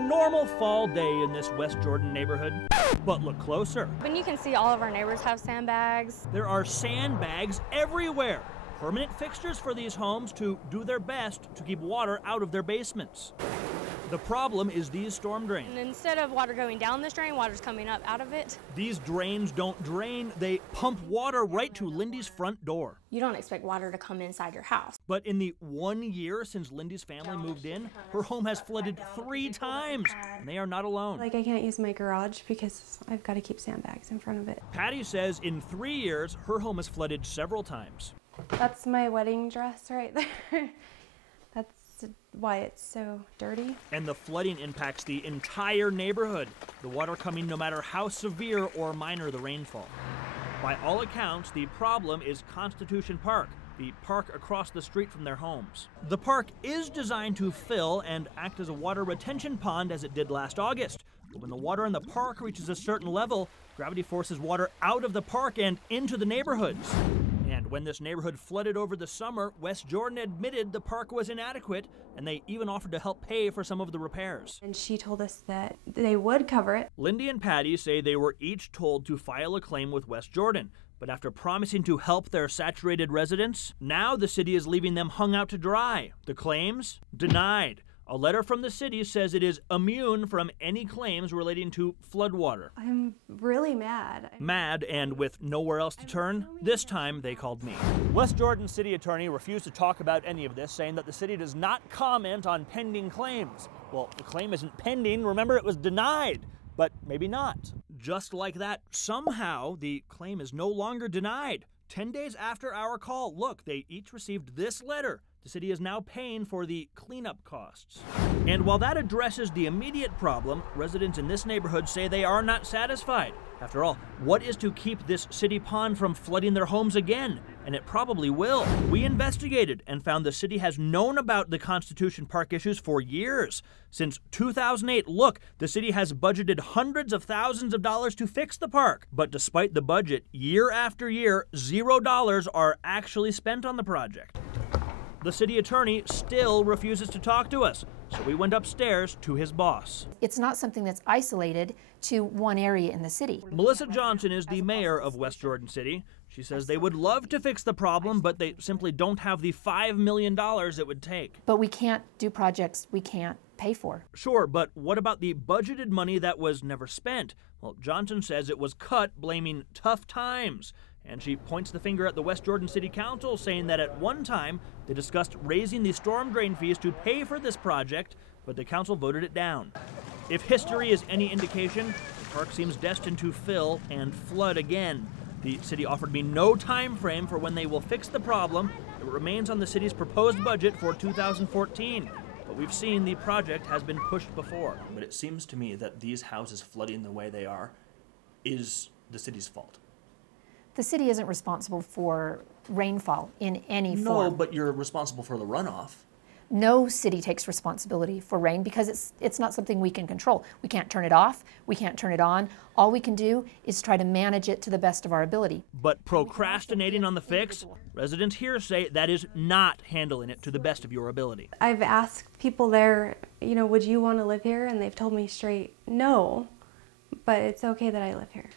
A normal fall day in this West Jordan neighborhood, but look closer. And you can see all of our neighbors have sandbags. There are sandbags everywhere. Permanent fixtures for these homes to do their best to keep water out of their basements. The problem is these storm drains. And instead of water going down this drain, water's coming up out of it. These drains don't drain, they pump water right to Lindy's front door. You don't expect water to come inside your house. But in the 1 year since Lindy's family moved in, her home has flooded 3 times, and they are not alone. Like, I can't use my garage because I've got to keep sandbags in front of it. Patty says in 3 years, her home has flooded several times. That's my wedding dress right there. That's why it's so dirty. And the flooding impacts the entire neighborhood, the water coming no matter how severe or minor the rainfall. By all accounts, the problem is Constitution Park, the park across the street from their homes. The park is designed to fill and act as a water retention pond as it did last August. But when the water in the park reaches a certain level, gravity forces water out of the park and into the neighborhoods. And when this neighborhood flooded over the summer, West Jordan admitted the park was inadequate, and they even offered to help pay for some of the repairs. And she told us that they would cover it. Lindy and Patty say they were each told to file a claim with West Jordan, but after promising to help their saturated residents, now the city is leaving them hung out to dry. The claims? Denied. A letter from the city says it is immune from any claims relating to floodwater. I'm really mad. Mad and with nowhere else to turn, this time they called me. West Jordan city attorney refused to talk about any of this, saying that the city does not comment on pending claims. Well, the claim isn't pending. Remember, it was denied. But maybe not. Just like that, somehow the claim is no longer denied. 10 days after our call, look, they each received this letter. The city is now paying for the cleanup costs. And while that addresses the immediate problem, residents in this neighborhood say they are not satisfied. After all, what is to keep this city pond from flooding their homes again? And it probably will. We investigated and found the city has known about the Constitution Park issues for years. Since 2008, look, the city has budgeted hundreds of thousands of dollars to fix the park. But despite the budget, year after year, $0 are actually spent on the project. The city attorney still refuses to talk to us, so we went upstairs to his boss. It's not something that's isolated to one area in the city. Melissa Johnson is the mayor of West Jordan City. She says they would love to fix the problem, but they simply don't have the $5 million it would take. But we can't do projects we can't pay for. Sure, but what about the budgeted money that was never spent? Well, Johnson says it was cut, blaming tough times. And she points the finger at the West Jordan City Council, saying that at one time they discussed raising the storm drain fees to pay for this project, but the council voted it down. If history is any indication, the park seems destined to fill and flood again. The city offered me no time frame for when they will fix the problem. It remains on the city's proposed budget for 2014. But we've seen the project has been pushed before. But it seems to me that these houses flooding the way they are is the city's fault. The city isn't responsible for rainfall in any form. No, but you're responsible for the runoff. No city takes responsibility for rain because it's not something we can control. We can't turn it off, we can't turn it on. All we can do is try to manage it to the best of our ability. But procrastinating on the fix? Residents here say that is not handling it to the best of your ability. I've asked people there, would you want to live here? And they've told me straight, no, but it's okay that I live here.